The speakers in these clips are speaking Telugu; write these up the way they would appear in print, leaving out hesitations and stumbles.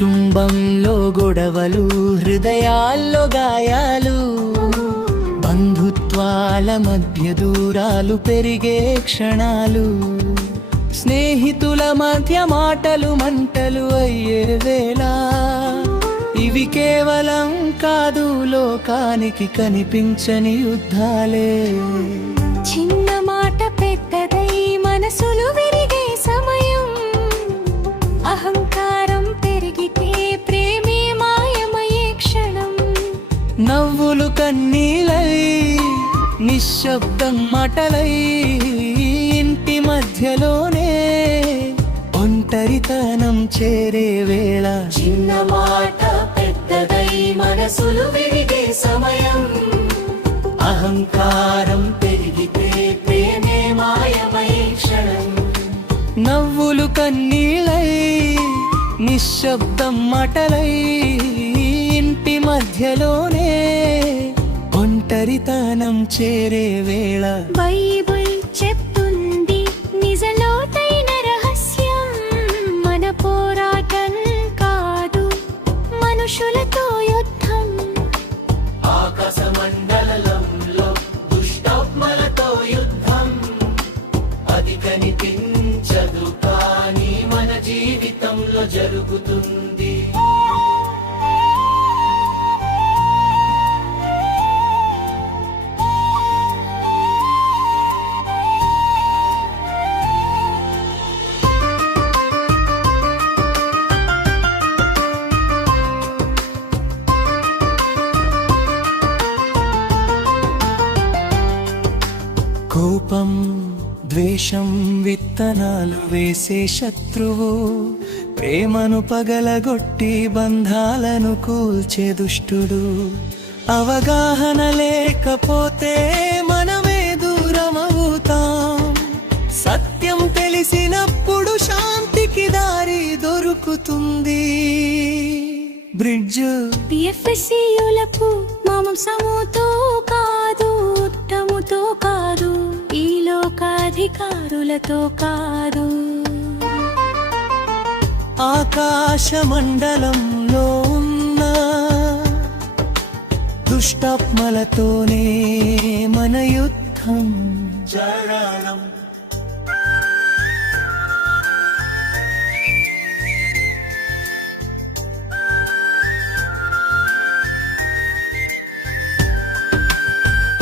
కుటుంబంలో గొడవలు, హృదయాల్లో గాయాలు, బంధుత్వాల మధ్య దూరాలు పెరిగే క్షణాలు, స్నేహితుల మధ్య మాటలు మంటలు అయ్యే వేళ, ఇవి కేవలం కాదు లోకానికి కనిపించని యుద్ధాలే. చిన్న మాట పెద్దదై మనసులు విరిగే సమయం, అహంకారం పెరిగితే ప్రేమే మాయమయ్యే క్షణం, నవ్వులు కన్నీలై నిశ్శబ్దం మాటలై ఇంటి మధ్యలోనే ఒంటరితనం చేరే వేళ. చిన్న మాట పెద్దదై మనసులు విరిగే సమయం, అహంకారం పెరిగితే ప్రేమే మాయమయ్యే క్షణం, నవ్వులు కన్నీలై నిశ్శబ్దం మాటలై ఇంటి మధ్యలోనే ఒంటరితనం చేరే వేళ. బైబిల్ చెప్తుంది నిజలోతైన రహస్యం, మన పోరాటం కాదు మనుషులతో యుద్ధం. ఆకాశమండలంలో దుష్టాత్మలతో యుద్ధం, అది కనిపించదు కానీ మన జీవితంలో జరుగుతుంది. కోపం, ద్వేషం విత్తనాలు వేసే శత్రువు, ప్రేమను పగలగొట్టి బంధాలను కూల్చే దుష్టుడు. అవగాహన లేకపోతే మనమే దూరమవుతాం, సత్యం తెలిసినప్పుడు శాంతికి దారి దొరుకుతుంది. బ్రిడ్జ్ పిఎఫ్ఎస్సీయులకు మాంసముతో కాదు, ఉత్తముతో కాదు, ఈ లోకాధికారులతో కాదు. ఆకాశమండలంలో ఉన్న దుష్టాత్మలతోనే మన యుద్ధం జరగం.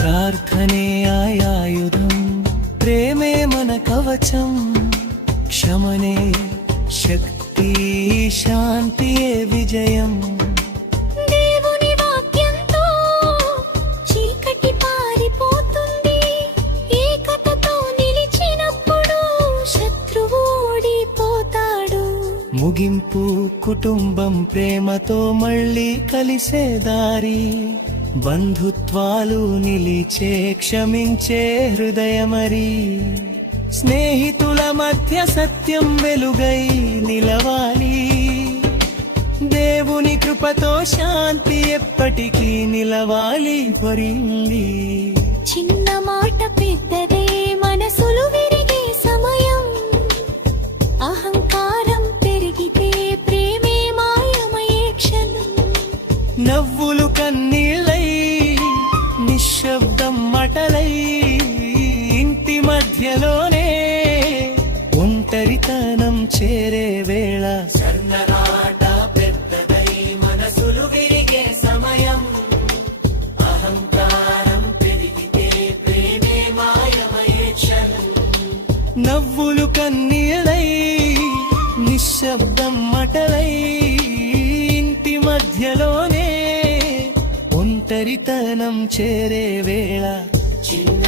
ప్రార్థనే ఆయుధం, ప్రేమే మన కవచం, క్షమనే శక్తి, శాంతియే విజయం. దేవుని వాక్యంతో చీకటి పారిపోతుంది, ఏకతతో నిలిచినప్పుడు శత్రువు ఓడిపోతాడు. ముగింపు కుటుంబం ప్రేమతో మళ్ళీ కలిసే దారి, బంధుత్వాలు నిలిచే క్షమించే హృదయమరి, స్నేహితుల మధ్య సత్యం వెలుగై నిలవాలి, దేవుని కృపతో శాంతి ఎప్పటికీ నిలవాలి. పరింది చిన్న మాట పెద్దదే మనసులు విరిగే సమయం, అహంకారం పెరిగితే ప్రేమే మాయమయ్యే క్షణం, నవ్వులు కన్నీళ్ళై నిశ్శబ్దం మటలై ఇంటి మధ్యలోనే ఒంటరితనం చేరే వేళ. సన్నరాట పెద్దదై మనసులు విరిగే సమయం, అహంకారం పెరిగితే ప్రేమే మాయమయ్యే క్షణం, నవ్వులు కన్నీళ్ళై నిశ్శబ్దం మటలై ఇంటి మధ్యలోనే ఒంటరితనం చేరే వేళ. చిన్న